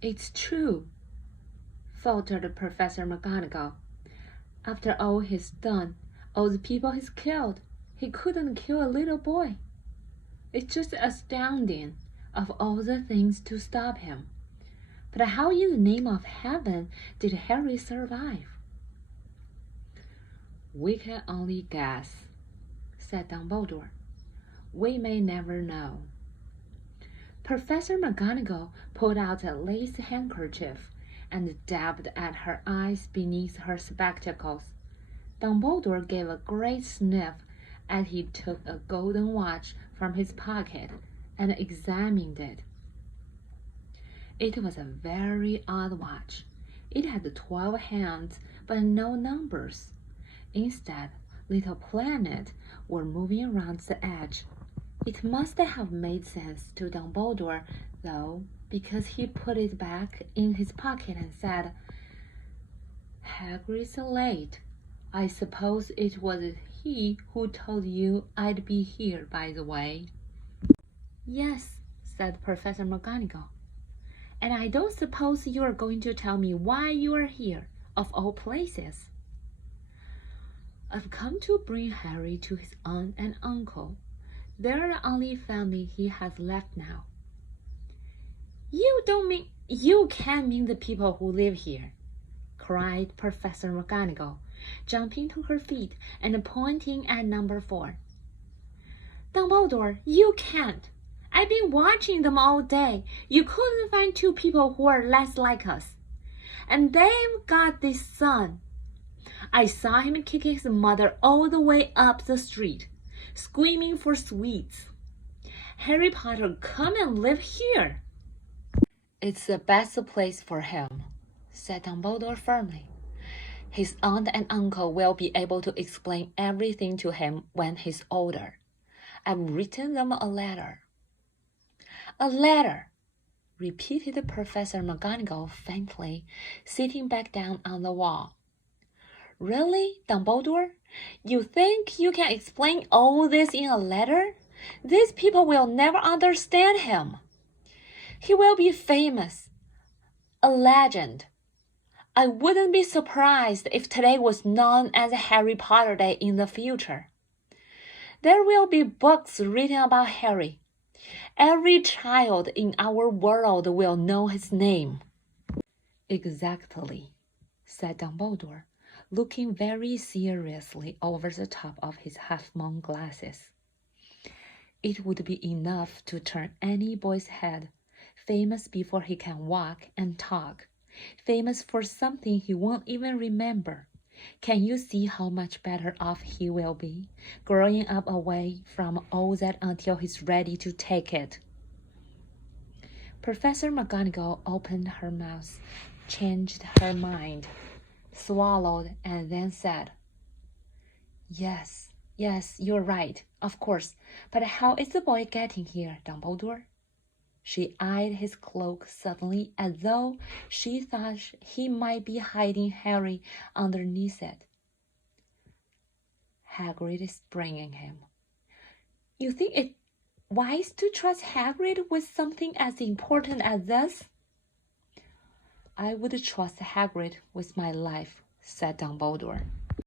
It's true, faltered Professor McGonagall. After all he's done, all the people he's killed, he couldn't kill a little boy. It's just astounding of all the things to stop him. But how in the name of heaven did Harry survive? We can only guess, said Dumbledore. We may never know. Professor McGonagall pulled out a lace handkerchief and dabbed at her eyes beneath her spectacles. Dumbledore gave a great sniff as he took a golden watch from his pocket and examined it. It was a very odd watch. It had 12 hands, but no numbers. Instead, little planets were moving around the edge. It must have made sense to Dumbledore, though, because he put it back in his pocket and said, "Hagrid's late. I suppose it was he who told you I'd be here, by the way." "Yes," said Professor McGonagall. "And I don't suppose you're going to tell me why you are here, of all places." "I've come to bring Harry to his aunt and uncle. They're the only family he has left now." You can't mean the people who live here," cried Professor McGonagall, jumping to her feet and pointing at number 4. "Dumbledore, you can't. I've been watching them all day. You couldn't find 2 people who are less like us. And they've got this son. I saw him kicking his mother all the way up the street, screaming for sweets. Harry Potter, come and live here." "It's the best place for him," said Dumbledore firmly. "His aunt and uncle will be able to explain everything to him when he's older. I've written them a letter." "A letter," repeated Professor McGonagall faintly, sitting back down on the wall. "Really, Dumbledore? You think you can explain all this in a letter? These people will never understand him. He will be famous, a legend. I wouldn't be surprised if today was known as Harry Potter Day in the future. There will be books written about Harry. Every child in our world will know his name." "Exactly," said Dumbledore, looking very seriously over the top of his half-moon glasses. "It would be enough to turn any boy's head, famous before he can walk and talk, famous for something he won't even remember. Can you see how much better off he will be, growing up away from all that until he's ready to take it?" Professor McGonagall opened her mouth, changed her mind, swallowed, and then said, Yes, you're right, of course. But how is the boy getting here, Dumbledore?" She eyed his cloak suddenly as though she thought he might be hiding Harry underneath it. "Hagrid is bringing him." "You think it wise to trust Hagrid with something as important as this?" "I would trust Hagrid with my life," said Dumbledore.